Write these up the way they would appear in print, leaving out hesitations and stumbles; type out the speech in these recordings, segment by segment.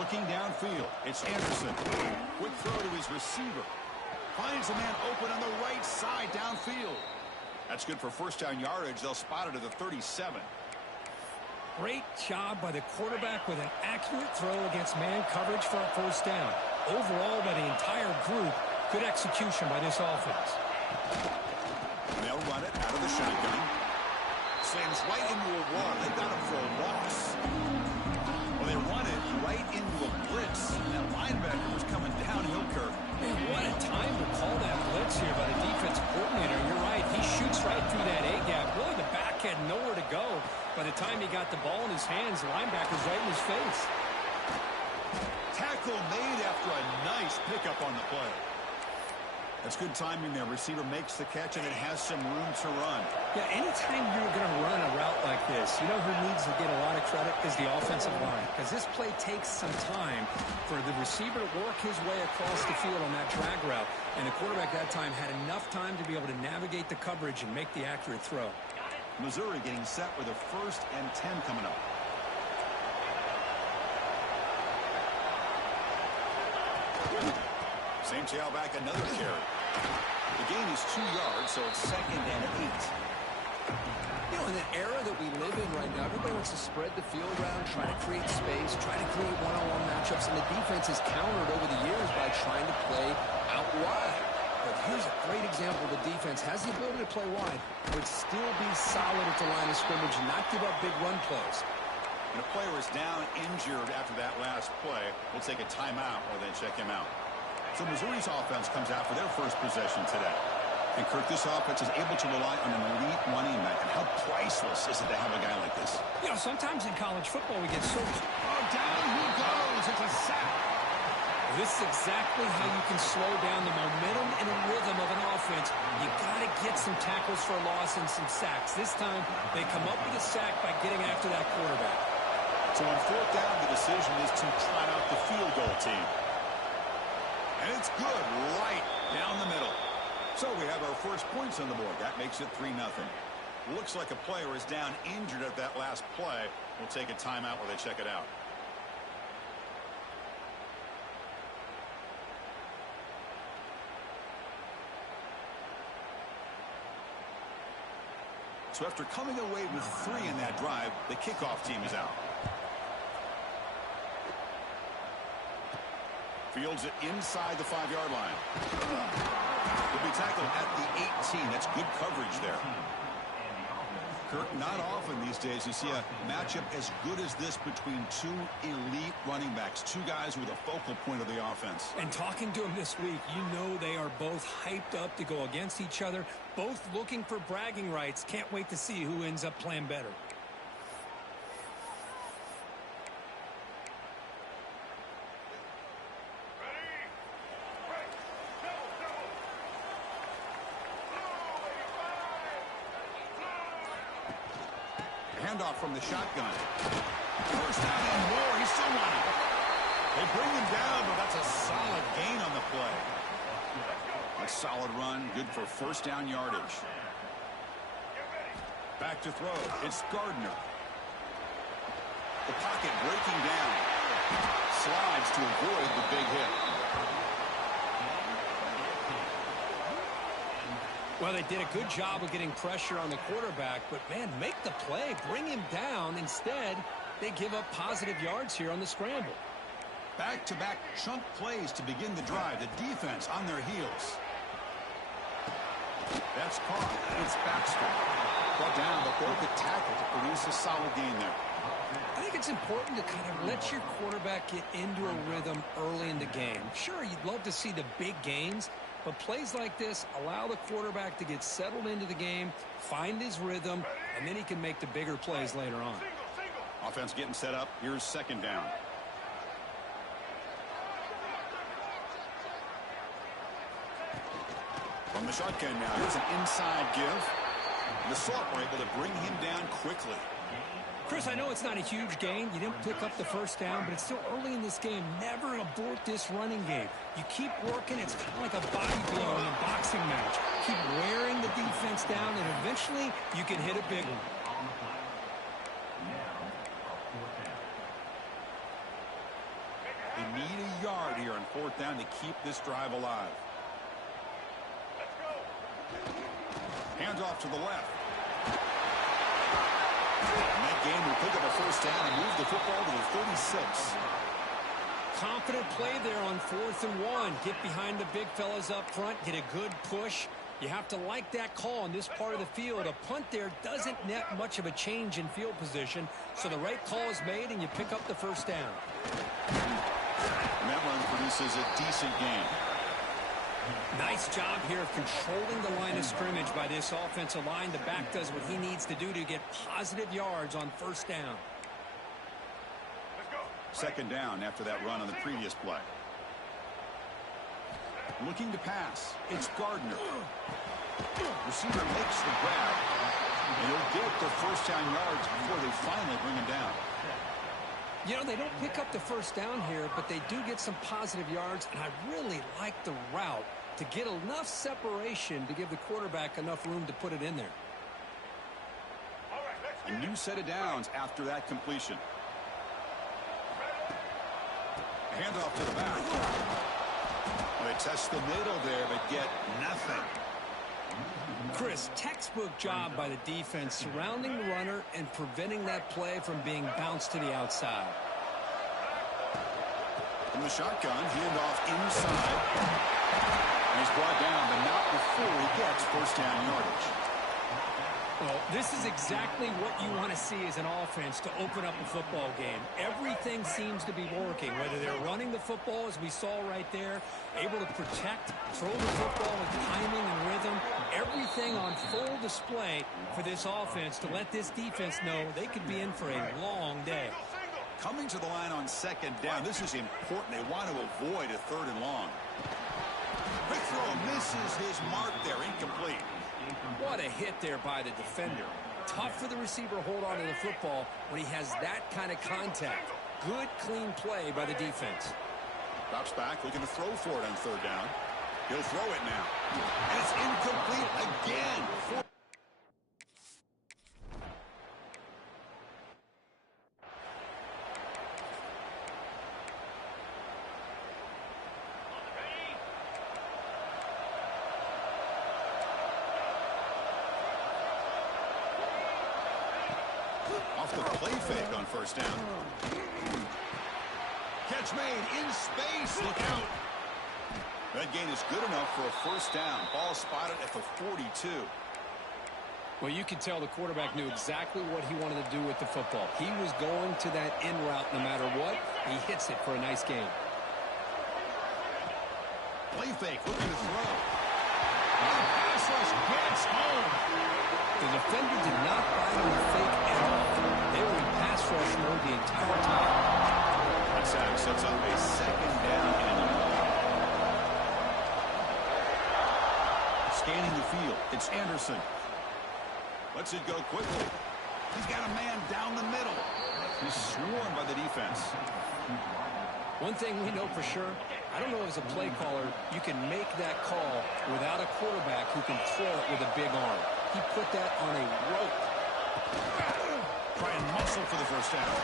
Looking downfield, it's Anderson. Quick throw to his receiver. Finds a man open on the right side downfield. That's good for first down yardage. They'll spot it at the 37. Great job by the quarterback with an accurate throw against man coverage for a first down. Overall, by the entire group, good execution by this offense. They'll run it out of the shotgun. Slams right into a wall. They got him for a loss. Well, they run it right into a blitz. That linebacker was coming downhill, Kirk. Man, what a time to call that blitz here by the defensive coordinator. You're right. He shoots right through that A-gap. Really, the back had nowhere to go. By the time he got the ball in his hands, the linebacker's right in his face. Tackle made after a nice pickup on the play. That's good timing there. Receiver makes the catch, and it has some room to run. Yeah, anytime you're going to run a route like this, you know who needs to get a lot of credit is the offensive line. Because this play takes some time for the receiver to work his way across the field on that drag route. And the quarterback that time had enough time to be able to navigate the coverage and make the accurate throw. Missouri getting set with a 1st and 10 coming up. St. back another carry. The gain is 2 yards, so it's 2nd and 8. You know, in the era that we live in right now, everybody wants to spread the field around, try to create space, try to create one-on-one matchups, and the defense has countered over the years by trying to play out wide. But here's a great example. The defense has the ability to play wide, but still be solid at the line of scrimmage and not give up big run plays. And a player is down injured after that last play. We'll take a timeout or then check him out. So Missouri's offense comes out for their first possession today. And, Kirk, this offense is able to rely on an elite running back. And how priceless is it to have a guy like this? You know, sometimes in college football we get so... Oh, down he goes. It's a sack. This is exactly how you can slow down the momentum and the rhythm of an offense. You got to get some tackles for a loss and some sacks. This time, they come up with a sack by getting after that quarterback. So on 4th down, the decision is to try out the field goal team. And it's good right down the middle. So we have our first points on the board. That makes it 3-0. Looks like a player is down injured at that last play. We'll take a timeout while they check it out. So after coming away with 3 in that drive, the kickoff team is out. Fields it inside the 5-yard line. Will be tackled at the 18. That's good coverage there. Kirk, not often these days you see a matchup as good as this between 2 elite running backs, 2 guys with a focal point of the offense. And talking to them this week, you know they are both hyped up to go against each other, both looking for bragging rights. Can't wait to see who ends up playing better. Handoff from the shotgun. First down and more. He's still running. They bring him down, but that's a solid gain on the play. A solid run, good for first down yardage. Back to throw. It's Gardner. The pocket breaking down. Slides to avoid the big hit. Well, they did a good job of getting pressure on the quarterback, but, man, make the play, bring him down. Instead, they give up positive yards here on the scramble. Back-to-back chunk plays to begin the drive. The defense on their heels. That's caught. It's Baxter. Brought down before the tackle to produce a solid gain there. I think it's important to kind of let your quarterback get into a rhythm early in the game. Sure, you'd love to see the big gains, but plays like this allow the quarterback to get settled into the game, find his rhythm, and then he can make the bigger plays later on. Offense getting set up. Here's 2nd down. From the shotgun now. Here's an inside give. The Salt were able to bring him down quickly. Chris, I know it's not a huge gain. You didn't pick up the first down, but it's still early in this game. Never abort this running game. You keep working. It's kind of like a body blow in a boxing match. Keep wearing the defense down, and eventually you can hit a big one. fourth down to keep this drive alive. Hands off to the left. And that game will pick up a first down and move the football to the 36. Confident play there on 4th and 1. Get behind the big fellas up front. Get a good push. You have to like that call in this part of the field. A punt there doesn't net much of a change in field position, so the right call is made and you pick up the first down. And that run produces a decent gain. Nice job here of controlling the line of scrimmage by this offensive line. The back does what he needs to do to get positive yards on first down. Second down after that run on the previous play. Looking to pass. It's Gardner. Receiver makes the grab. And he'll get the first down yards before they finally bring him down. You know, they don't pick up the first down here, but they do get some positive yards, and I really like the route to get enough separation to give the quarterback enough room to put it in there. A new set of downs after that completion. Handoff to the back. They test the middle there, but get nothing. Chris, textbook job by the defense surrounding the runner and preventing that play from being bounced to the outside. From the shotgun, handoff inside. And he's brought down, but not before he gets first down yardage. Well, this is exactly what you want to see as an offense to open up a football game. Everything seems to be working, whether they're running the football, as we saw right there, able to protect, throw the football with timing and rhythm, everything on full display for this offense to let this defense know they could be in for a long day. Coming to the line on second down, this is important. They want to avoid a third and long. Quick throw misses his mark there, incomplete. What a hit there by the defender. Tough for the receiver to hold on to the football when he has that kind of contact. Good, clean play by the defense. Drops back, looking to throw for it on third down. He'll throw it now. And it's incomplete again. Off the play fake on first down. Catch made in space. Look out. That gain is good enough for a first down. Ball spotted at the 42. Well, you could tell the quarterback knew exactly what he wanted to do with the football. He was going to that in route no matter what. He hits it for a nice gain. Play fake, looking to throw. And pass rush gets home. The defender did not bite on the fake at all. They were in pass rush mode the entire time. That sack sets up a second down and long. Scanning the field, it's Anderson. Lets it go quickly. He's got a man down the middle. He's swarmed by the defense. One thing we know for sure, I don't know as a play caller, you can make that call without a quarterback who can throw it with a big arm. He put that on a rope. Try and muscle for the first down.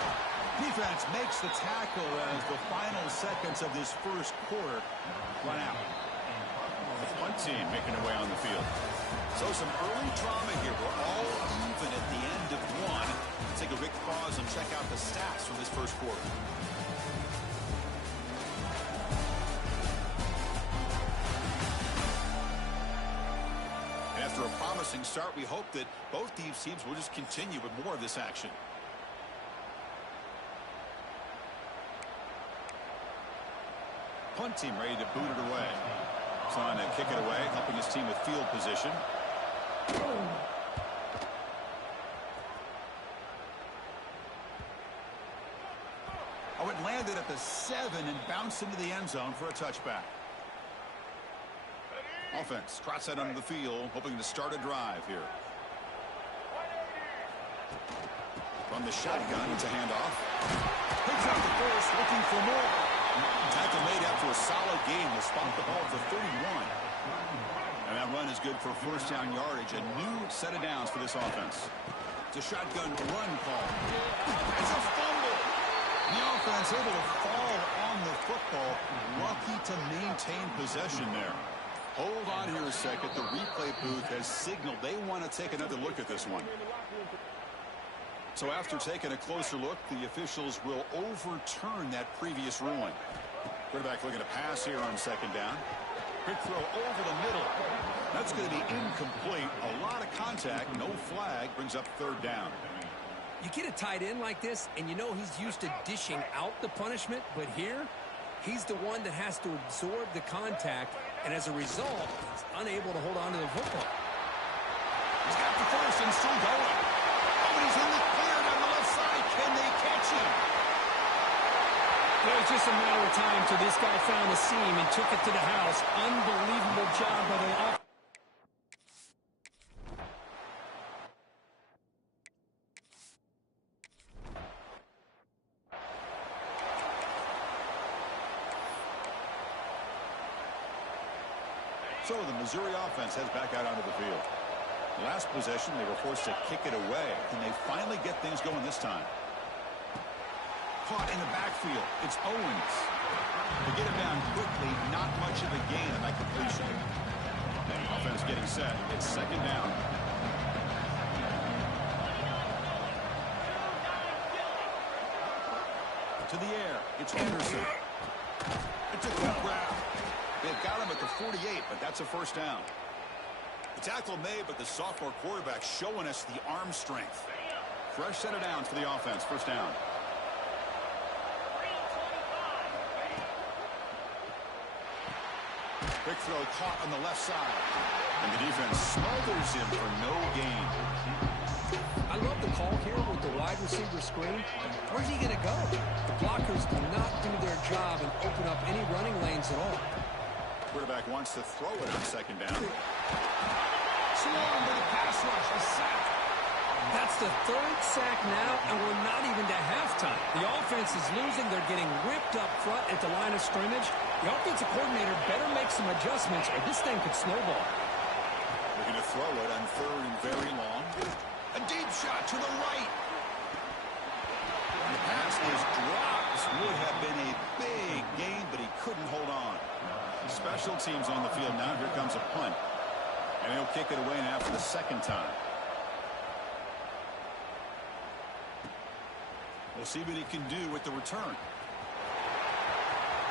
Defense makes the tackle as the final seconds of this first quarter run out. The punt team making their way on the field. So some early drama here. We're all even at the end of one. Let's take a quick pause and check out the stats from this first quarter. After a promising start, we hope that both these teams will just continue with more of this action. Punt team ready to boot it away. Trying to kick it away, helping his team with field position. Oh, it landed at the 7 and bounced into the end zone for a touchback. Offense trots that under the field, hoping to start a drive here. From the shotgun, it's a handoff. Picks up the first, looking for more. Tackle made after a solid game. Will spot the ball at the 31. And that run is good for first down yardage. A new set of downs for this offense. It's a shotgun run call. It's a fumble. The offense able to fall on the football. Lucky to maintain possession there. Hold on here a second. The replay booth has signaled they want to take another look at this one. So after taking a closer look, the officials will overturn that previous ruling. Quarterback looking to pass here on second down. Quick throw over the middle. That's going to be incomplete. A lot of contact. No flag. Brings up third down. You get a tight end like this, and you know he's used to dishing out the punishment, but here, he's the one that has to absorb the contact, and as a result, he's unable to hold on to the football. He's got the first and still going. Oh, but he's in the clear down the left side. Can they catch him? It was just a matter of time till this guy found the seam and took it to the house. Unbelievable job by the offense. So the Missouri offense heads back out onto the field. Last possession, they were forced to kick it away. Can they finally get things going this time? Caught in the backfield. It's Owens. They get him down quickly. Not much of a gain on that completion. And the offense getting set. It's second down. To the air. It's Anderson. It's a quick grab. They've got him at the 48, but that's a first down. The tackle made, but the sophomore quarterback showing us the arm strength. Fresh set of downs for the offense. First down. Quick throw caught on the left side. And the defense smothers him for no gain. I love the call here with the wide receiver screen. Where's he going to go? The blockers do not do their job and open up any running lanes at all. Quarterback wants to throw it on second down. Swarmed with a pass rush. A sack. That's the third sack now, and we're not even to halftime. The offense is losing. They're getting ripped up front at the line of scrimmage. The offensive coordinator better make some adjustments, or this thing could snowball. Looking to throw it on third and very long. A deep shot to the right. The pass is dropped. This would have been a big gain, but he couldn't hold on. Special teams on the field now. Here comes a punt. And he'll kick it away now for the second time. We'll see what he can do with the return.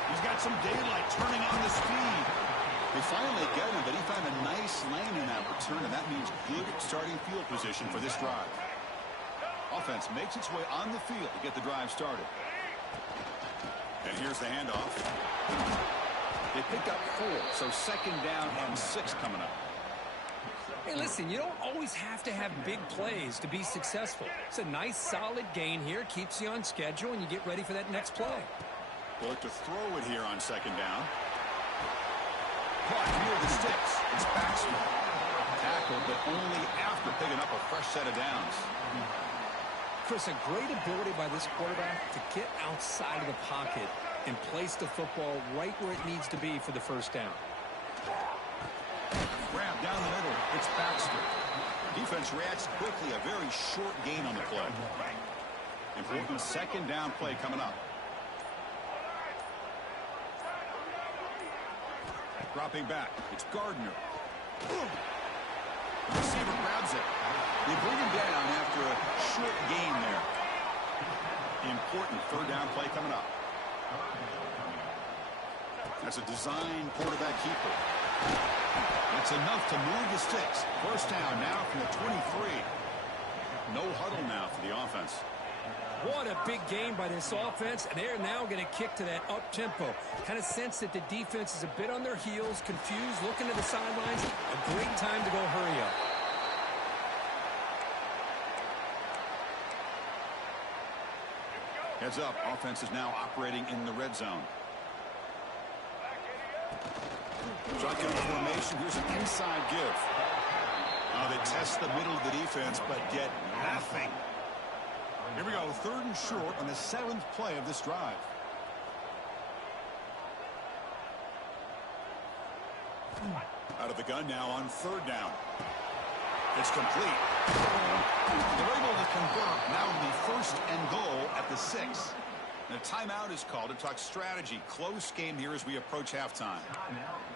He's got some daylight turning on the speed. They finally get him, but he found a nice lane in that return, and that means good starting field position for this drive. Offense makes its way on the field to get the drive started. And here's the handoff. They picked up 4, so second down and 6 coming up. Hey, listen, you don't always have to have big plays to be successful. It's a nice, solid gain here. Keeps you on schedule, and you get ready for that next play. They'll look to throw it here on second down. Caught near the sticks. It's Baxter. Tackled, but only after picking up a fresh set of downs. Chris, a great ability by this quarterback to get outside of the pocket and place the football right where it needs to be for the first down. Grab down the middle. It's Baxter. Defense reacts quickly. A very short gain on the play. Important second down play coming up. Dropping back. It's Gardner. The receiver grabs it. They bring him down after a short gain there. Important third down play coming up. That's a design quarterback keeper. That's enough to move the sticks. First down now from the 23. No huddle now for the offense. What a big game by this offense, and they're now going to kick to that up-tempo. Kind of sense that the defense is a bit on their heels, confused, looking to the sidelines. A great time to go hurry up. Heads up, offense is now operating in the red zone. Shotgun formation, here's an inside give. They test the middle of the defense, but get nothing. Here we go, third and short on the 7th play of this drive. Out of the gun now on third down. It's complete. They're able to convert. Now it'll be first and goal at the 6. And a timeout is called to talk strategy. Close game here as we approach halftime.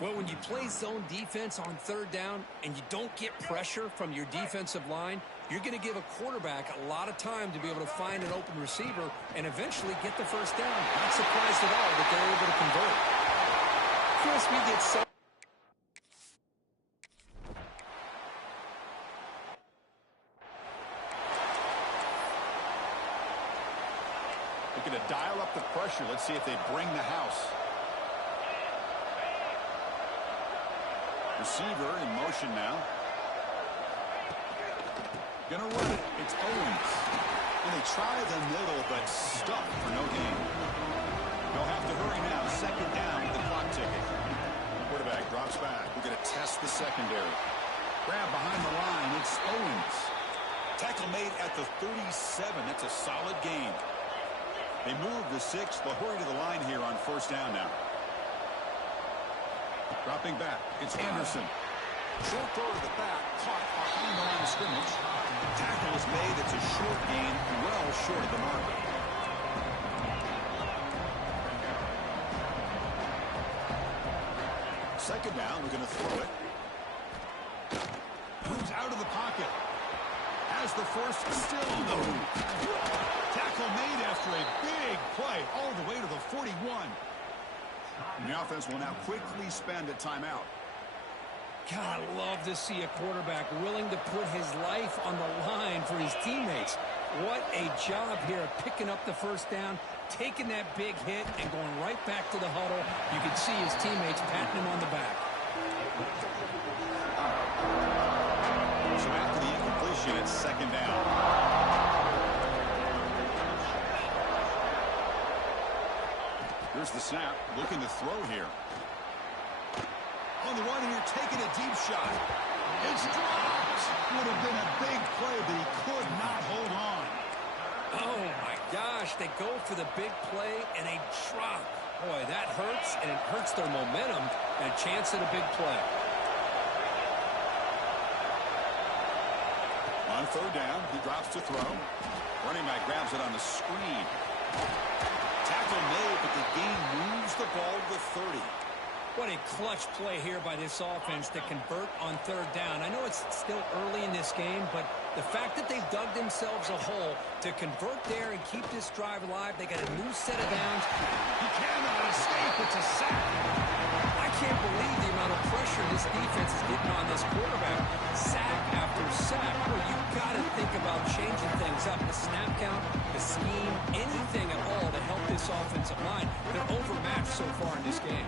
Well, when you play zone defense on third down and you don't get pressure from your defensive line, you're going to give a quarterback a lot of time to be able to find an open receiver and eventually get the first down. Not surprised at all that they're able to convert. Chris, we get so... Looking to dial up the pressure. Let's see if they bring the house. Receiver in motion now. Gonna run it. It's Owens. And they try the middle, but stuck for no gain. They'll have to hurry now. Second down with the clock ticking. Quarterback drops back. We're gonna test the secondary. Grab behind the line. It's Owens. Tackle made at the 37. That's a solid gain. They move the 6. They'll hurry to the line here on first down now. Dropping back. It's Anderson. Short throw to the back. Caught behind the line of scrimmage. Tackle is made. It's a short gain. Well short of the marker. Second down. We're going to throw it. Moves out of the pocket. Has the first. Still on the move. Tackle made after a big play all the way to the 41. And the offense will now quickly spend a timeout. God, I love to see a quarterback willing to put his life on the line for his teammates. What a job here of picking up the first down, taking that big hit, and going right back to the huddle. You can see his teammates patting him on the back. So after the incompletion, it's second down. Here's the snap, looking to throw here. On the one here, taking a deep shot. It's dropped. Would have been a big play, but he could not hold on. Oh, my gosh. They go for the big play, and they drop. Boy, that hurts, and it hurts their momentum and a chance at a big play. On third down, he drops to throw. Running back grabs it on the screen. Tackle made, but the gain moves the ball to the 30. What a clutch play here by this offense to convert on third down. I know it's still early in this game, but the fact that they've dug themselves a hole to convert there and keep this drive alive, they got a new set of downs. He cannot escape. It's a sack. I can't believe the amount of pressure this defense is getting on this quarterback. Sack after sack. Well, you've got to think about changing things up. The snap count, the scheme, anything at all to help this offensive line. They're overmatched so far in this game.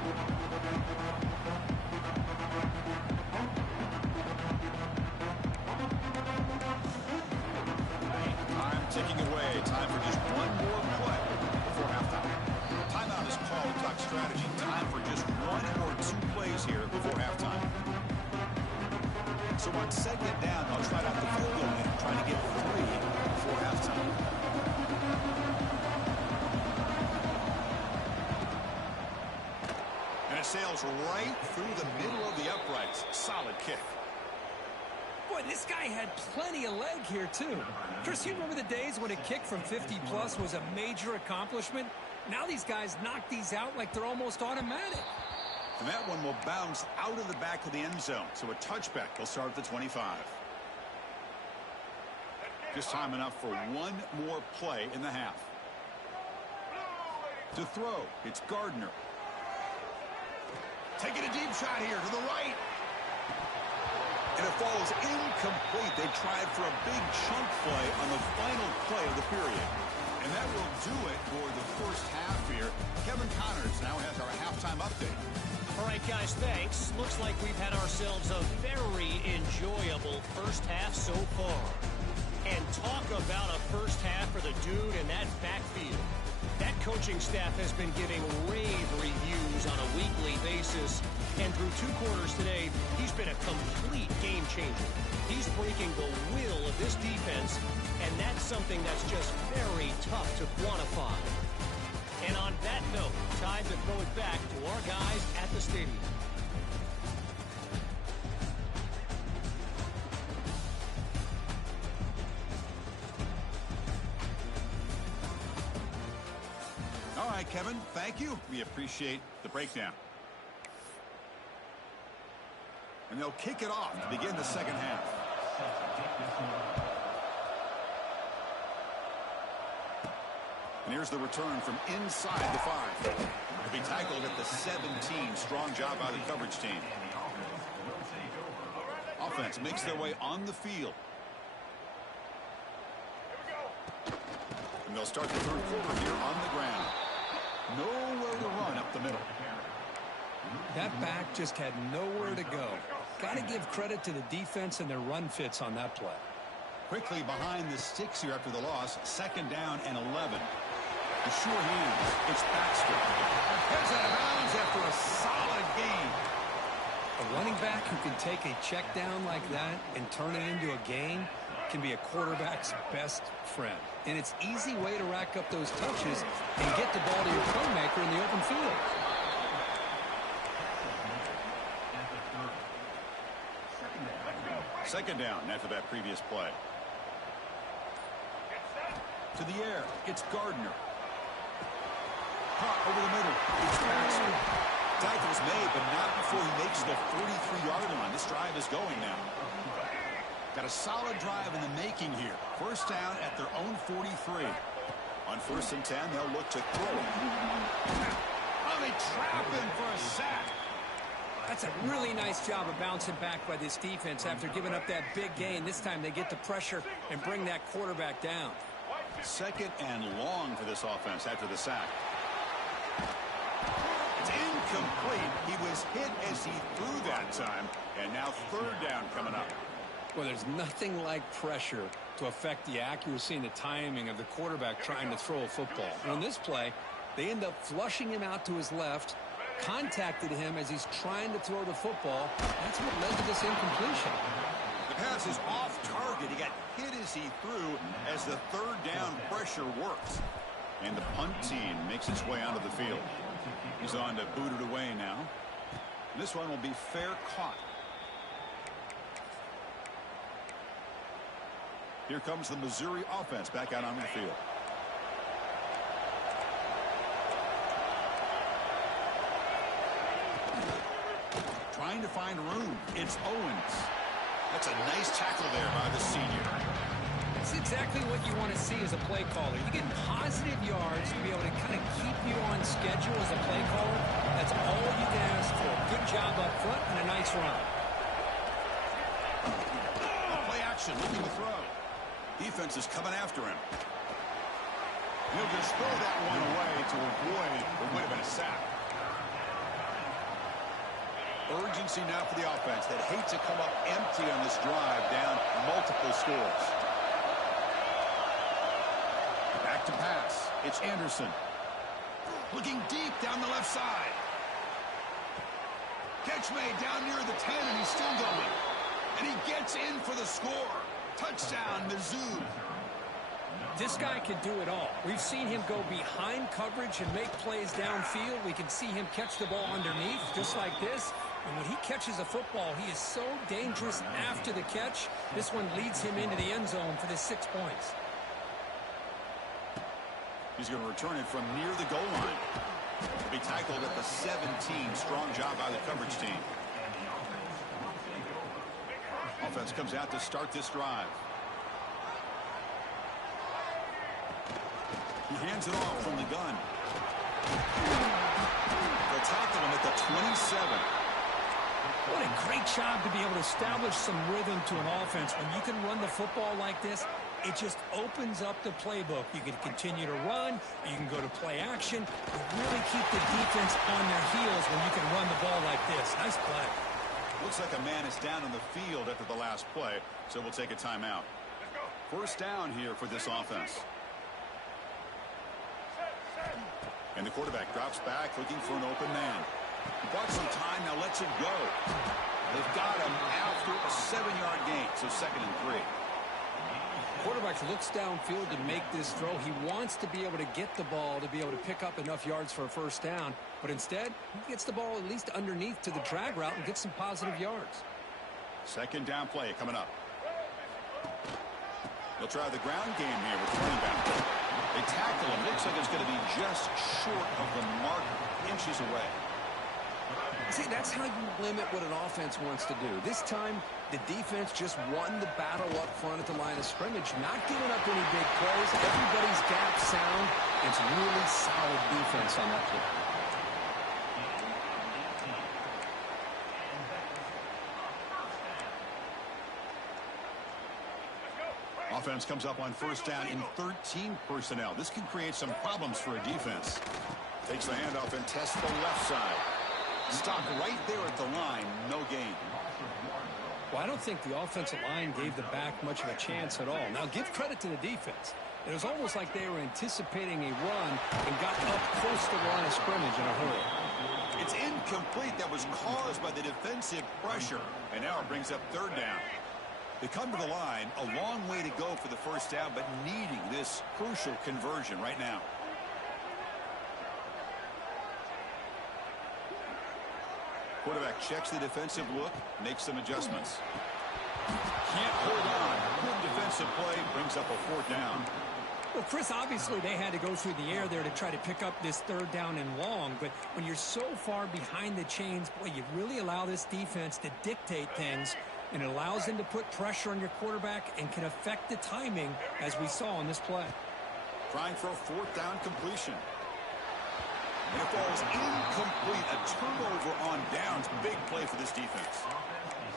Time ticking away. Time for just one more play before halftime. Timeout is called. Talk strategy. Time for just one or two plays here before halftime. So on second down, they'll try out the field goal and trying to get 3 before halftime. And it sails right through the middle of the uprights. Solid kick. Boy, this guy had plenty of leg here, too. Chris, you remember the days when a kick from 50-plus was a major accomplishment? Now these guys knock these out like they're almost automatic. And that one will bounce out of the back of the end zone. So a touchback will start at the 25. Just time enough for one more play in the half. To throw, it's Gardner. Taking a deep shot here to the right. And it falls incomplete. They tried for a big chunk play on the final play of the period. And that will do it for the first half here. Kevin Connors now has our halftime update. All right, guys, thanks. Looks like we've had ourselves a very enjoyable first half so far. And talk about a first half for the dude in that backfield. That coaching staff has been giving rave reviews on a weekly basis. And through 2 quarters today, he's been a complete game changer. He's breaking the will of this defense, and that's something that's just very tough to quantify. And on that note, time to throw it back to our guys at the stadium. right, Kevin. Thank you. We appreciate the breakdown. And they'll kick it off to begin the second half. And here's the return from inside the 5. He'll be tackled at the 17. Strong job by the coverage team. Offense makes their way on the field. And they'll start the third quarter here on the ground. Nowhere to run up the middle. That back just had nowhere to go. Got to give credit to the defense and their run fits on that play. Quickly behind the sticks here after the loss. Second down and 11. The sure hands. It's Baxter. Heads out of bounds after a solid gain. A running back who can take a check down like that and turn it into a gain can be a quarterback's best friend. And it's an easy way to rack up those touches and get the ball to your playmaker in the open field. Second down after that previous play. To the air. It's Gardner. Caught over the middle. It's Baxter. Tackle's made, but not before he makes the 43-yard line. This drive is going now. Got a solid drive in the making here. First down at their own 43. On 1st and 10, they'll look to throw. Oh, they trap him for a sack. That's a really nice job of bouncing back by this defense after giving up that big gain. This time they get the pressure and bring that quarterback down. Second and long for this offense after the sack. It's incomplete. He was hit as he threw that time. And now third down coming up. Well, there's nothing like pressure to affect the accuracy and the timing of the quarterback trying to throw a football. And on this play, they end up flushing him out to his left, contacted him as he's trying to throw the football. That's what led to this incompletion. The pass is off target. He got hit as he threw as the third down pressure works. And the punt team makes its way onto the field. He's on to boot it away now. This one will be fair caught. Here comes the Missouri offense back out on the field. Trying to find room. It's Owens. That's a nice tackle there by the senior. That's exactly what you want to see as a play caller. You get positive yards to be able to kind of keep you on schedule as a play caller. That's all you can ask for. Good job up front and a nice run. Play action, looking to throw. Defense is coming after him. He'll just throw that one away to avoid what would have been a sack. Urgency now for the offense that hate to come up empty on this drive, down multiple scores. Back to pass. It's Anderson. Looking deep down the left side. Catch made down near the 10, and he's still going. And he gets in for the score. Touchdown, Mizzou. This guy can do it all. We've seen him go behind coverage and make plays downfield. We can see him catch the ball underneath, just like this. And when he catches a football, he is so dangerous after the catch. This one leads him into the end zone for the 6 points. He's going to return it from near the goal line. He'll be tackled at the 17. Strong job by the coverage team. Offense comes out to start this drive. He hands it off from the gun. They'll tackle him at the 27. What a great job to be able to establish some rhythm to an offense. When you can run the football like this, it just opens up the playbook. You can continue to run. You can go to play action. You really keep the defense on their heels when you can run the ball like this. Nice play. Looks like a man is down on the field after the last play, so we'll take a timeout. First down here for this offense. And the quarterback drops back looking for an open man. He bought some time, now lets it go. They've got him after a 7-yard gain, so 2nd and 3. Quarterback looks downfield to make this throw. He wants to be able to get the ball to be able to pick up enough yards for a first down. But instead, he gets the ball at least underneath to the drag route and gets some positive yards. Second down play coming up. They'll try the ground game here with running back. They tackle him. Looks like it's going to be just short of the mark, inches away. See, that's how you limit what an offense wants to do. This time, the defense just won the battle up front at the line of scrimmage, not giving up any big plays. Everybody's gap sound. It's really solid defense on that play. Offense comes up on first down in 13 personnel. This can create some problems for a defense. Takes the handoff and tests the left side. Stopped right there at the line. No gain. Well, I don't think the offensive line gave the back much of a chance at all. Now, give credit to the defense. It was almost like they were anticipating a run and got up close to the line of scrimmage in a hurry. It's incomplete. That was caused by the defensive pressure. And now it brings up third down. They come to the line, a long way to go for the first down, but needing this crucial conversion right now. Quarterback checks the defensive look, makes some adjustments. Can't hold on. Good defensive play, brings up a fourth down. Well, Chris, obviously they had to go through the air there to try to pick up this third down and long, but when you're so far behind the chains, boy, you really allow this defense to dictate things, and it allows them to put pressure on your quarterback and can affect the timing, as we saw on this play. Trying for a fourth down completion. And it falls incomplete. A turnover on downs. Big play for this defense.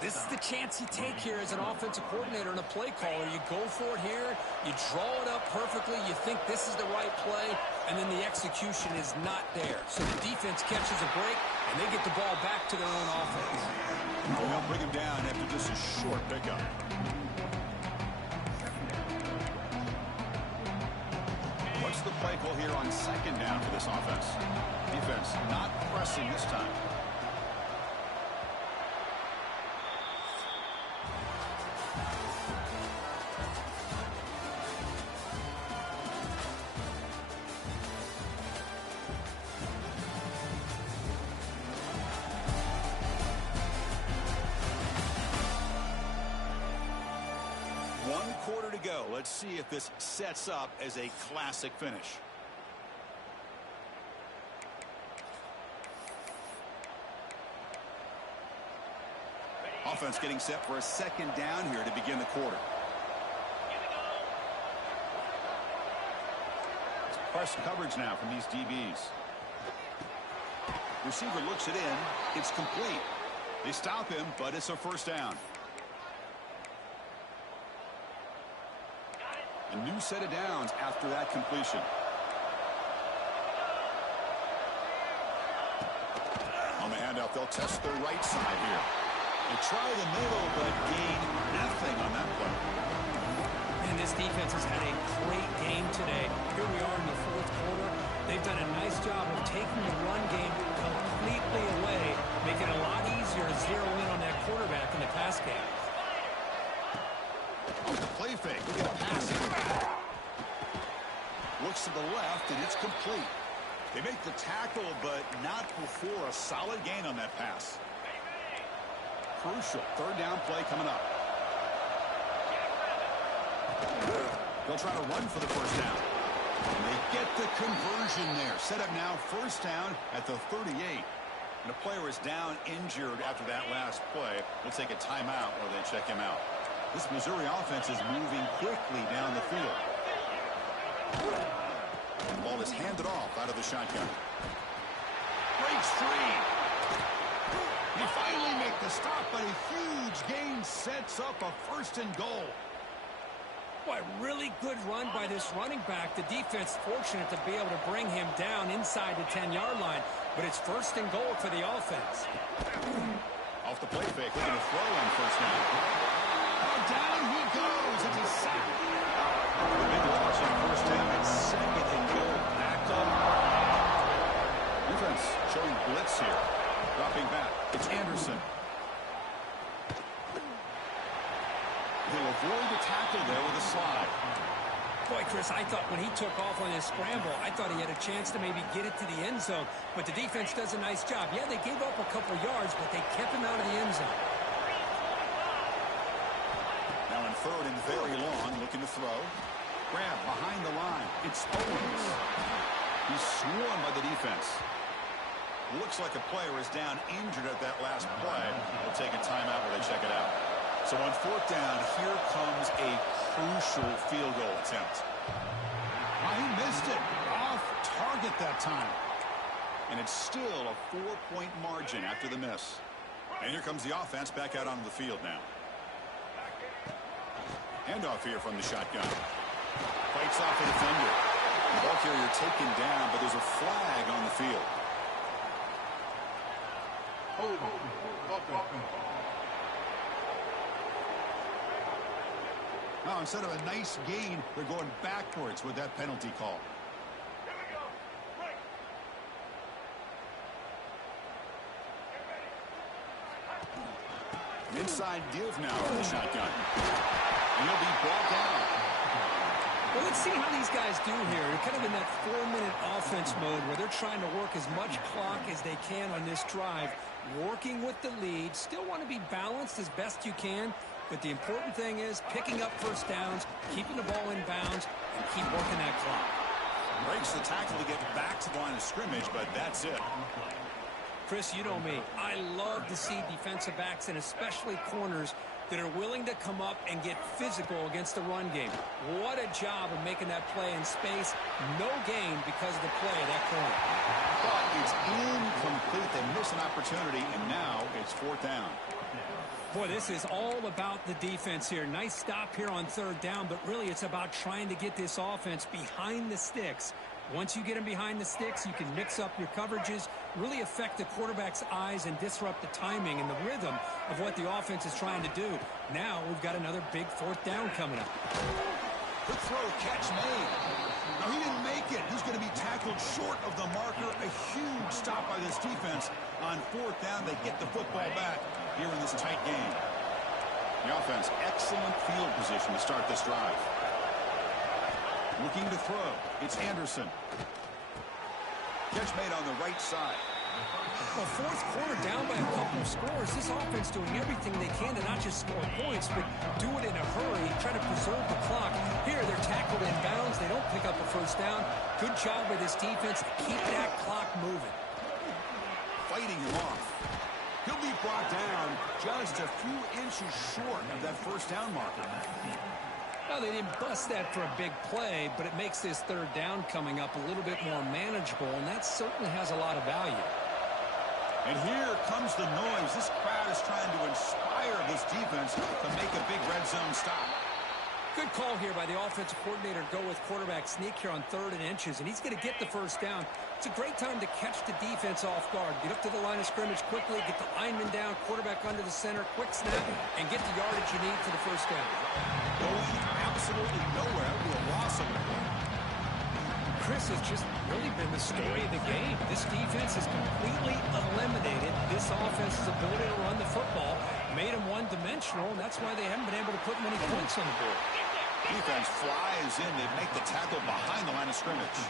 This is the chance you take here as an offensive coordinator and a play caller. You go for it here. You draw it up perfectly. You think this is the right play, and then the execution is not there. So the defense catches a break, and they get the ball back to their own offense. They'll bring him down after just a short pickup. What's the play call here on second down for this offense? Defense not pressing this time. To go. Let's see if this sets up as a classic finish. Offense getting set for a second down here to begin the quarter. It's press coverage now from these DBs. Receiver looks it in. It's complete. They stop him, but it's a first down. A new set of downs after that completion. On the handoff, they'll test the right side here. They try the middle, but gain nothing on that play. And this defense has had a great game today. Here we are in the fourth quarter. They've done a nice job of taking the run game completely away, making it a lot easier to zero in on that quarterback in the pass game. The play fake. Look at the pass. Looks to the left, and it's complete. They make the tackle, but not before a solid gain on that pass. Crucial third down play coming up. They'll try to run for the first down. And they get the conversion there. Set up now first down at the 38. And a player is down injured after that last play. We'll take a timeout while they check him out. This Missouri offense is moving quickly down the field. The ball is handed off out of the shotgun. Breaks free. They finally make the stop, but a huge gain sets up a first and goal. Boy, really good run by this running back. The defense fortunate to be able to bring him down inside the 10-yard line, but it's first and goal for the offense. Off the play fake, looking to throw on first down. Down he goes. It's a sack. The big loss on first down and second and goal. Back up. Defense showing blitz here. Dropping back. It's Anderson. He'll avoid the tackle there with a slide. Boy, Chris, I thought when he took off on his scramble, I thought he had a chance to maybe get it to the end zone. But the defense does a nice job. Yeah, they gave up a couple yards, but they kept him out of the end zone. Now in third and very long, looking to throw. Grab behind the line. It's Owens. He's swarmed by the defense. Looks like a player is down injured at that last play. They'll take a timeout while they check it out. So on fourth down, here comes a crucial field goal attempt. He missed it. Off target that time. And it's still a 4-point margin after the miss. And here comes the offense back out onto the field now. Handoff here from the shotgun. Fights off the defender. The ball carrier taken down, but there's a flag on the field. Now, instead of a nice gain, they're going backwards with that penalty call. Inside give now for the shotgun. And he'll be brought down. Well, let's see how these guys do here. They're kind of in that 4-minute offense mode where they're trying to work as much clock as they can on this drive, working with the lead. Still want to be balanced as best you can, but the important thing is picking up first downs, keeping the ball in bounds, and keep working that clock. Breaks the tackle to get back to the line of scrimmage, but that's it. Chris, you know me. I love to see defensive backs and especially corners that are willing to come up and get physical against the run game. What a job of making that play in space. No gain because of the play of that corner. But it's incomplete. They miss an opportunity, and now it's fourth down. Boy, this is all about the defense here. Nice stop here on third down, but really it's about trying to get this offense behind the sticks. Once you get them behind the sticks, you can mix up your coverages, really affect the quarterback's eyes and disrupt the timing and the rhythm of what the offense is trying to do. Now we've got another big fourth down coming up. Good throw, catch made. Now he didn't make it. He's going to be tackled short of the marker. A huge stop by this defense. On fourth down, they get the football back here in this tight game. The offense, excellent field position to start this drive. Looking to throw. It's Anderson. Catch made on the right side. Well, fourth quarter down by a couple of scores. This offense doing everything they can to not just score points, but do it in a hurry, try to preserve the clock. Here, they're tackled in bounds. They don't pick up a first down. Good job by this defense to keep that clock moving. Fighting him off. He'll be brought down just a few inches short of that first down marker. Well, they didn't bust that for a big play, but it makes this third down coming up a little bit more manageable, and that certainly has a lot of value. And here comes the noise. This crowd is trying to inspire this defense to make a big red zone stop. Good call here by the offensive coordinator to go with quarterback sneak here on 3rd and inches, and he's going to get the first down. It's a great time to catch the defense off guard. Get up to the line of scrimmage quickly, get the lineman down, quarterback under the center, quick snap, and get the yardage you need for the first down. Going absolutely nowhere. That would be a loss of it. Chris has just really been the story of the game. This defense has completely eliminated this offense's ability to run the football, made them one-dimensional, and that's why they haven't been able to put many points on the board. Defense flies in. They make the tackle behind the line of scrimmage.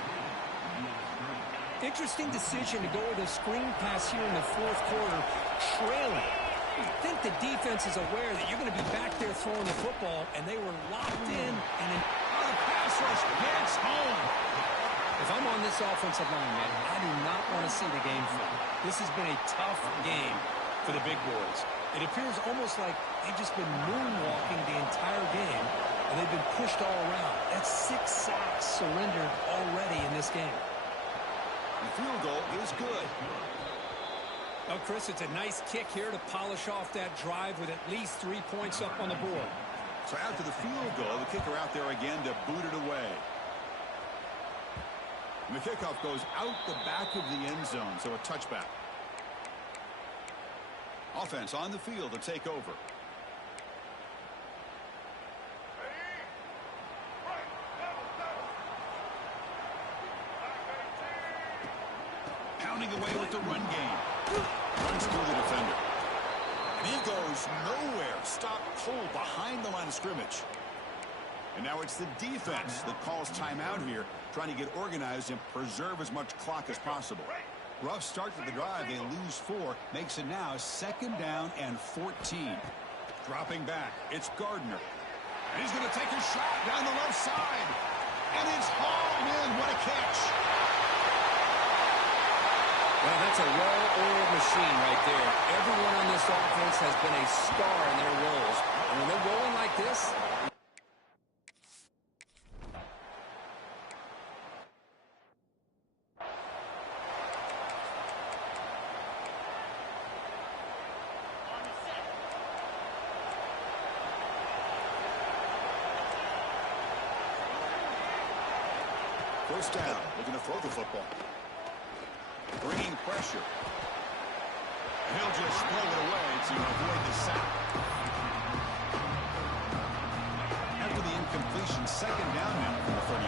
Interesting decision to go with a screen pass here in the fourth quarter, trailing. I think the defense is aware that you're going to be back there throwing the football, and they were locked in, and the pass rush gets home. If I'm on this offensive line, man, I do not want to see the game flip. This has been a tough game for the big boys. It appears almost like they've just been moonwalking the entire game, and they've been pushed all around. That's 6 sacks surrendered already in this game. The field goal is good. Well, Chris, it's a nice kick here to polish off that drive with at least 3 points up on the board. So after the field goal, the kicker out there again to boot it away. And the kickoff goes out the back of the end zone, so a touchback. Offense on the field to take over. Pounding away with the run game. Runs through the defender. And he goes nowhere. Stop cold behind the line of scrimmage. And now it's the defense that calls timeout here, trying to get organized and preserve as much clock as possible. Rough start to the drive. They lose 4. Makes it now 2nd down and 14. Dropping back. It's Gardner. And he's going to take a shot down the left side. And it's hauled in. What a catch. Well, that's a well-oiled machine right there. Everyone on this offense has been a star in their roles. And when they're rolling like this... First down, looking to throw the football. Bringing pressure. And he'll just throw it away to avoid the sack. After the incompletion, second down now from the 35.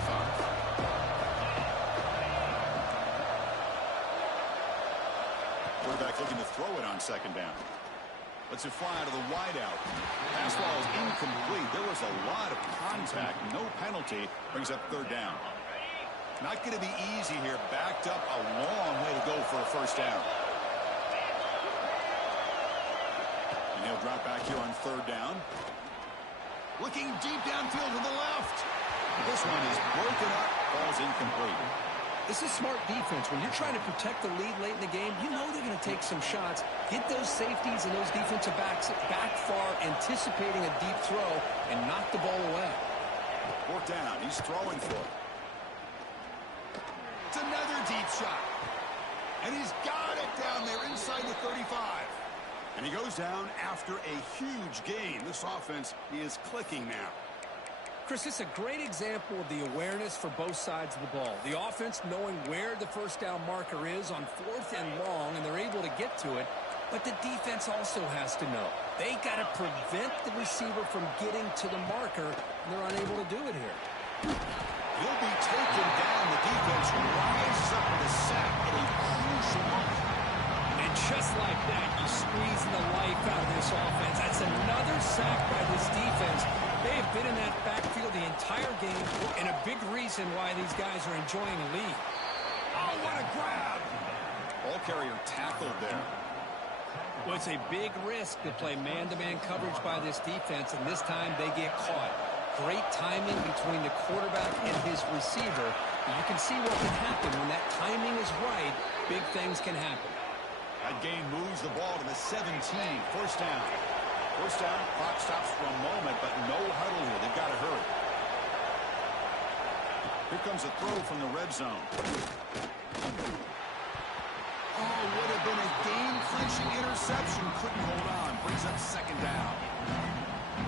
Quarterback looking to throw it on second down. Lets it fly out of the wideout. Pass ball is incomplete. There was a lot of contact. No penalty. Brings up third down. Not going to be easy here. Backed up a long way to go for a first down. And he'll drop back here on third down. Looking deep downfield to the left. This one is broken up. Ball's incomplete. This is smart defense. When you're trying to protect the lead late in the game, you know they're going to take some shots, get those safeties and those defensive backs back far, anticipating a deep throw, and knock the ball away. Fourth down. He's throwing for it. It's another deep shot. And he's got it down there inside the 35. And he goes down after a huge gain. This offense is clicking now. Chris, it's a great example of the awareness for both sides of the ball. The offense knowing where the first down marker is on fourth and long, and they're able to get to it. But the defense also has to know. They got to prevent the receiver from getting to the marker, and they're unable to do it here. He'll be taken down. The defense rises up with a sack at a crucial moment. And just like that, you squeeze the life out of this offense. That's another sack by this defense. They have been in that backfield the entire game, and a big reason why these guys are enjoying a lead. Oh, what a grab! Ball carrier tackled there. Well, it's a big risk to play man-to-man coverage by this defense, and this time they get caught. Great timing between the quarterback and his receiver. You can see what can happen when that timing is right. Big things can happen. That gain moves the ball to the 17. First down. First down, clock stops for a moment, but no huddle here. They've got to hurry. Here comes a throw from the red zone. Oh, would have been a game-clinching interception. Couldn't hold on. Brings up second down.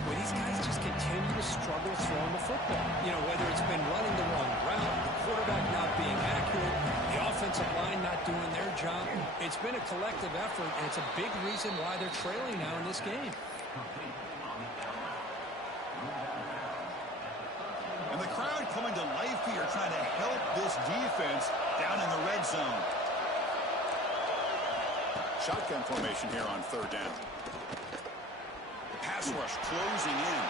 Well, these guys just continue to struggle throwing the football. You know, whether it's been running the wrong route, the quarterback not being accurate, the offensive line not doing their job. It's been a collective effort, and it's a big reason why they're trailing now in this game. And the crowd coming to life here, trying to help this defense down in the red zone. Shotgun formation here on third down. The pass rush closing in.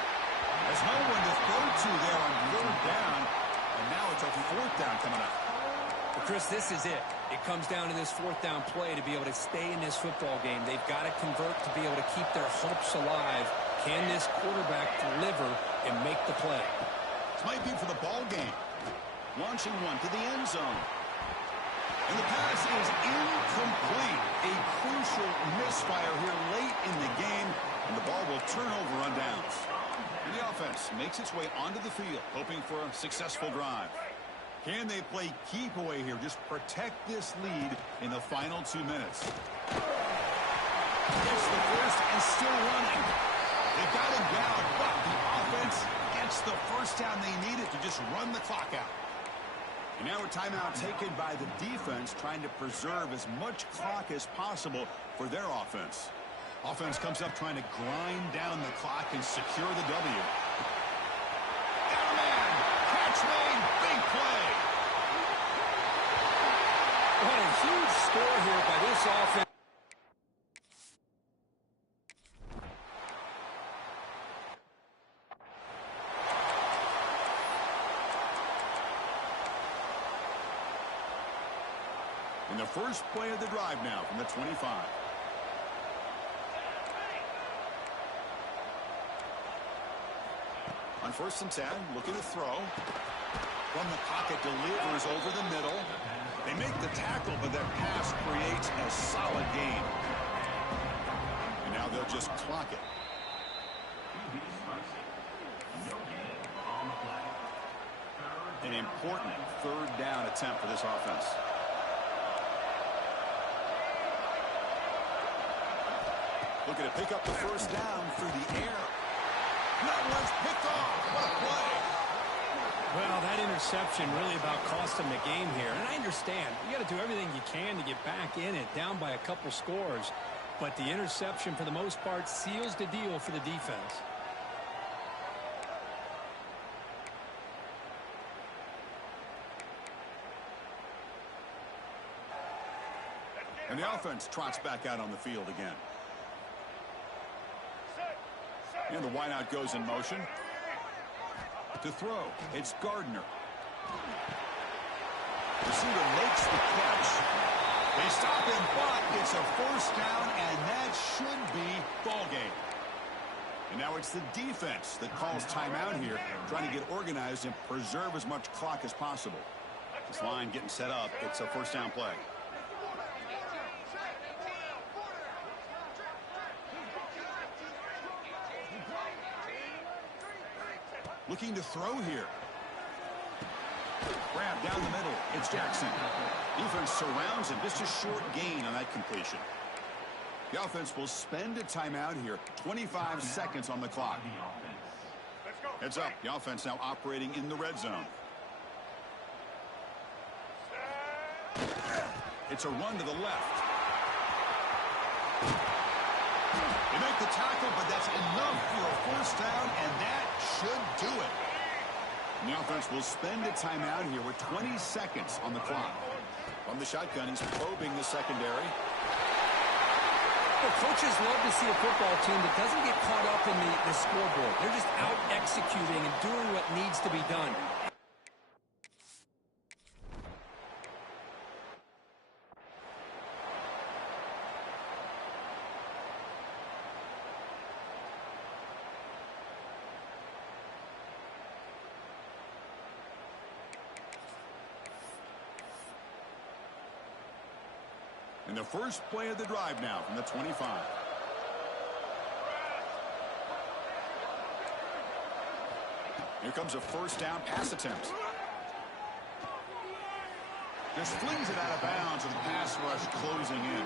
There's no one to throw to there on third down. And now it's a fourth down coming up. But Chris, this is it. It comes down to this fourth down play to be able to stay in this football game. They've got to convert to be able to keep their hopes alive. Can this quarterback deliver and make the play? This might be for the ball game. Launching one to the end zone. And the pass is incomplete. A crucial misfire here late in the game. And the ball will turn over on downs. And the offense makes its way onto the field, hoping for a successful drive. Can they play keep away here? Just protect this lead in the final 2 minutes. Gets the first and still running. They've got him down, but the offense gets the first down they needed to just run the clock out. And now a timeout taken by the defense, trying to preserve as much clock as possible for their offense. Offense comes up trying to grind down the clock and secure the W. Down man, catch made, big play. What a huge score here by this offense. In the first play of the drive now from the 25. On 1st and 10, looking to throw. From the pocket, delivers over the middle. They make the tackle, but that pass creates a solid gain. And now they'll just clock it. An important 3rd down attempt for this offense. Looking to pick up the 1st down through the air. That one's picked off. What a play. Well, that interception really about cost them the game here. And I understand. You got to do everything you can to get back in it, down by a couple scores. But the interception, for the most part, seals the deal for the defense. And the offense trots back out on the field again. And the wideout goes in motion. To throw, it's Gardner. Receiver makes the catch. They stop him, but it's a 1st down, and that should be ball game. And now it's the defense that calls timeout here, trying to get organized and preserve as much clock as possible. This line getting set up. It's a 1st down play. Looking to throw here. Grab down the middle. It's Jackson. Defense surrounds him. Just a short gain on that completion. The offense will spend a timeout here. 25 seconds on the clock. Heads up. The offense now operating in the red zone. It's a run to the left. They make the tackle, but that's enough for a 1st down, and that should do it. And the offense will spend a timeout here with 20 seconds on the clock. From the shotgun, he's probing the secondary. Well, coaches love to see a football team that doesn't get caught up in the scoreboard. They're just out executing and doing what needs to be done. And the first play of the drive now from the 25. Here comes a 1st down pass attempt. Just flings it out of bounds with the pass rush closing in.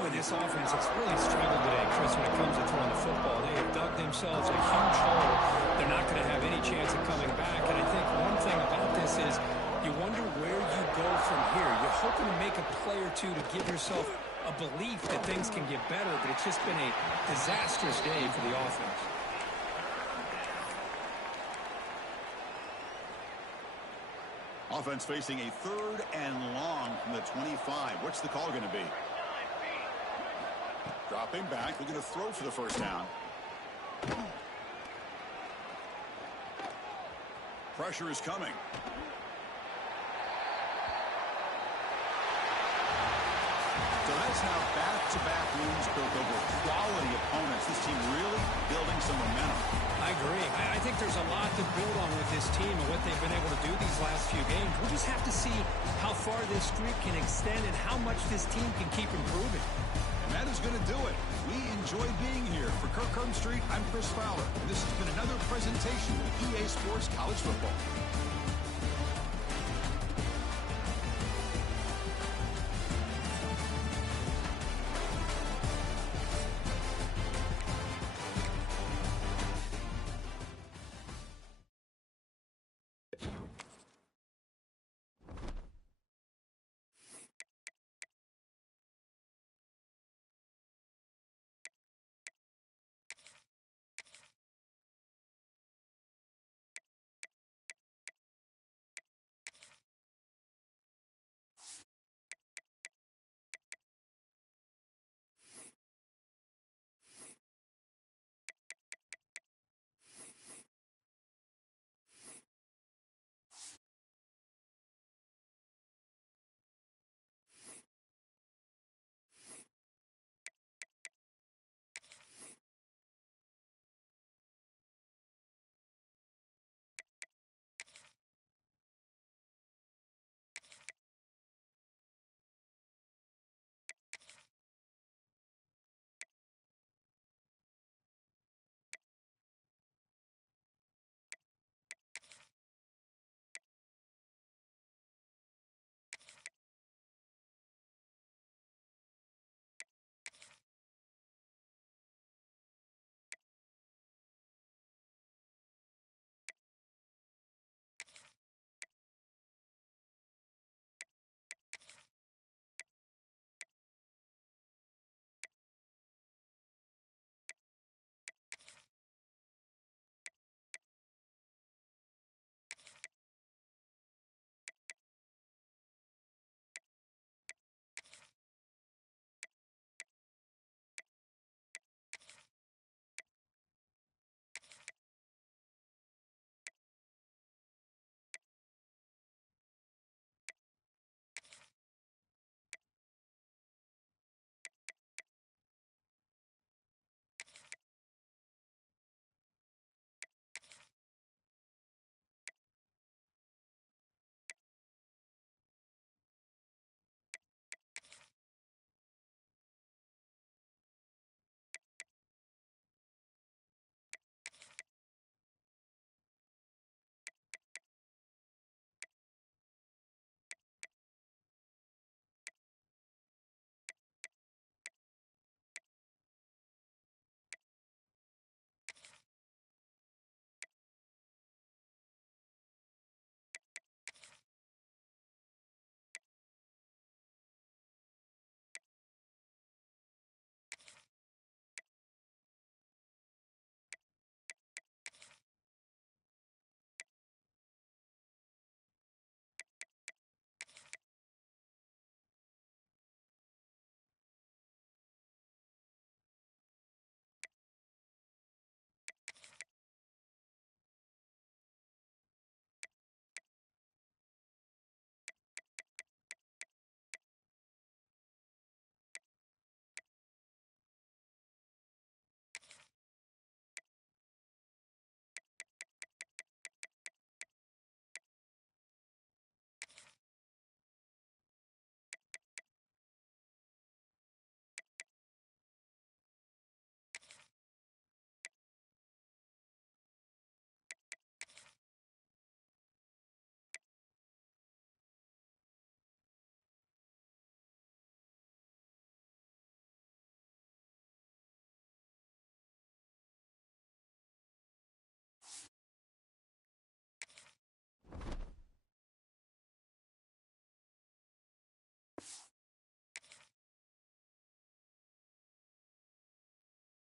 Boy, this offense has really struggled today, Chris, when it comes to throwing the football. They have dug themselves a huge hole. They're not going to have any chance of coming back. And I think one thing about this is you wonder where you go from here. You're hoping to make a play or two to give yourself a belief that things can get better, but it's just been a disastrous day for the offense. Offense facing a 3rd and long from the 25. What's the call going to be? Dropping back, looking to throw for the 1st down. Pressure is coming. So that's now back-to-back wins built over quality opponents. This team really building some momentum. I agree. I think there's a lot to build on with this team and what they've been able to do these last few games. We'll just have to see how far this streak can extend and how much this team can keep improving. And that is going to do it. We enjoy being here. For Kirk Street, I'm Chris Fowler. And this has been another presentation of EA Sports College Football.